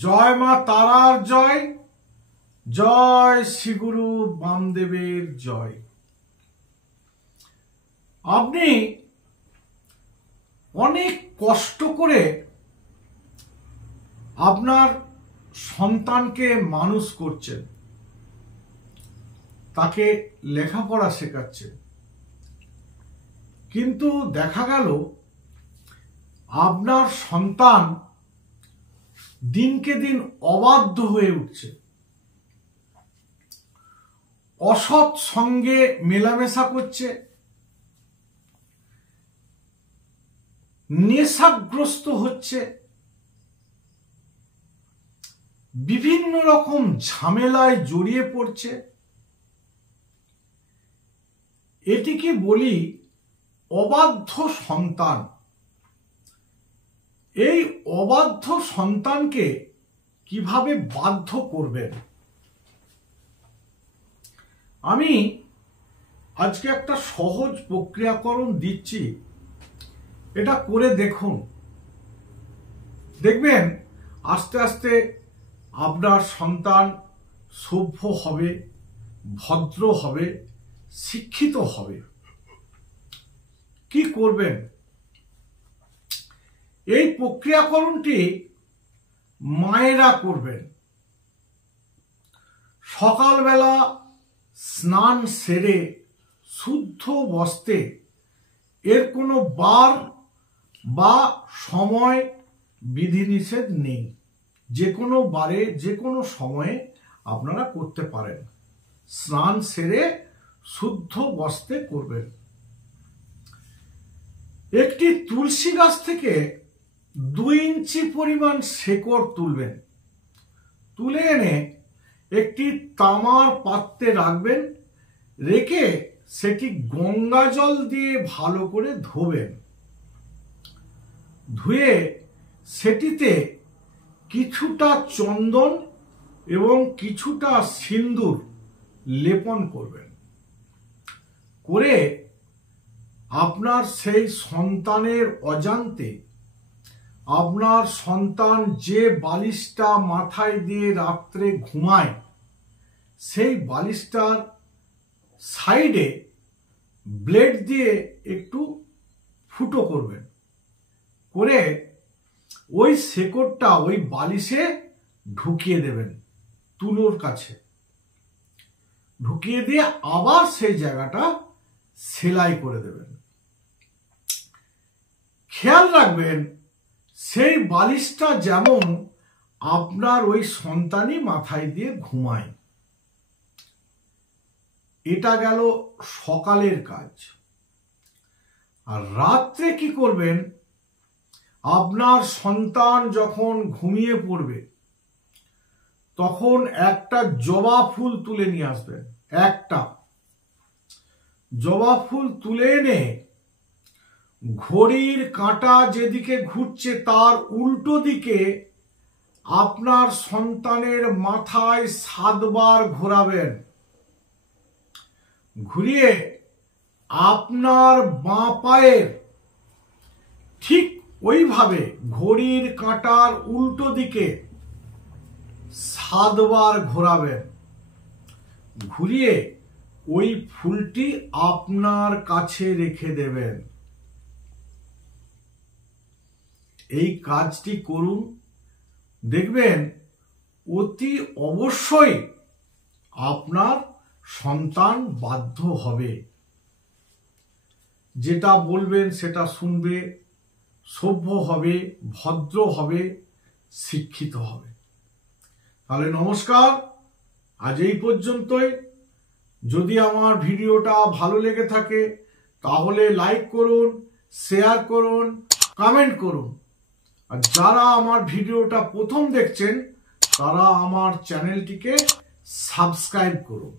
জয় মা তারার জয়, জয় শ্রীগুরু বামদেবের জয়। আপনি অনেক কষ্ট করে আপনার সন্তানকে মানুষ করছেন, তাকে লেখাপড়া শেখাচ্ছেন, কিন্তু দেখা গেল আপনার সন্তান দিনকে দিন অবাধ্য হয়ে উঠছে, অসৎ সঙ্গে মেলামেশা করছে, নেশাগ্রস্ত হচ্ছে, বিভিন্ন রকম ঝামেলায় জড়িয়ে পড়ছে। এটিকে বলি অবাধ্য সন্তান। এই অবাধ্য সন্তানকে কিভাবে বাধ্য করবেন? আমি আজকে একটা সহজ প্রক্রিয়াকরণ দিচ্ছি, এটা করে দেখুন। দেখবেন আস্তে আস্তে আপনার সন্তান সভ্য হবে, ভদ্র হবে, শিক্ষিত হবে। কি করবেন? এই প্রক্রিয়াকরণটি মায়েরা করবেন। সকালবেলা স্নান সেরে শুদ্ধ বস্ত্রে, এর কোনো বার বা সময় বিধিনিষেধ নেই, যে কোনো বারে যে কোনো সময়ে আপনারা করতে পারেন। স্নান সেরে শুদ্ধ বস্ত্রে করবেন। একটি তুলসী গাছ থেকে 2 ইঞ্চি পরিমাণ শেকড় তুলবেন, তুলে এনে একটি তামার পাত্রে রাখবেন, রেখে সেটি গঙ্গা জল দিয়ে ভালো করে ধোবেন। ধুয়ে সেটিতে কিছুটা চন্দন এবং কিছুটা সিন্দুর লেপন করবেন। করে আপনার সেই সন্তানের অজান্তে আপনার সন্তান যে বালিশটা মাথায় দিয়ে রাত্রে ঘুমায়, সেই বালিশটার সাইডে ব্লেড দিয়ে একটু ফুটো করবেন। করে ওই শেকড়টা ওই বালিশে ঢুকিয়ে দেবেন, তুলোর কাছে ঢুকিয়ে দিয়ে আবার সেই জায়গাটা সেলাই করে দেবেন। খেয়াল রাখবেন সেই বালিশটা যেমন আপনার ওই সন্তানই মাথায় দিয়ে ঘুমায়। এটা গেল সকালের কাজ। আর রাত্রে কি করবেন? আপনার সন্তান যখন ঘুমিয়ে পড়বে তখন একটা জবা ফুল তুলে নিয়ে আসবেন। একটা জবা ফুল তুলে এনে ঘড়ির কাঁটা যেদিকে ঘুরছে তার উল্টো দিকে আপনার সন্তানের মাথায় 7 বার ঘোরাবেন। ঘুরিয়ে আপনার বাঁ পায়ের ঠিক ওইভাবে ঘড়ির কাঁটার উল্টো দিকে 7 বার ঘোরাবেন। ঘুরিয়ে ওই ফুলটি আপনার কাছে রেখে দেবেন। এই কাজটি করুন, দেখবেন অতি অবশ্যই আপনার সন্তান বাধ্য হবে। যেটা বলবেন সেটা শুনবে, সভ্য হবে, ভদ্র হবে, শিক্ষিত হবে। তাহলে নমস্কার, আজ এই পর্যন্তই। যদি আমার ভিডিওটা ভালো লেগে থাকে তাহলে লাইক করুন, শেয়ার করুন, কমেন্ট করুন। আর যারা আমার ভিডিওটা প্রথম দেখছেন তারা আমার চ্যানেলটিকে সাবস্ক্রাইব করুন।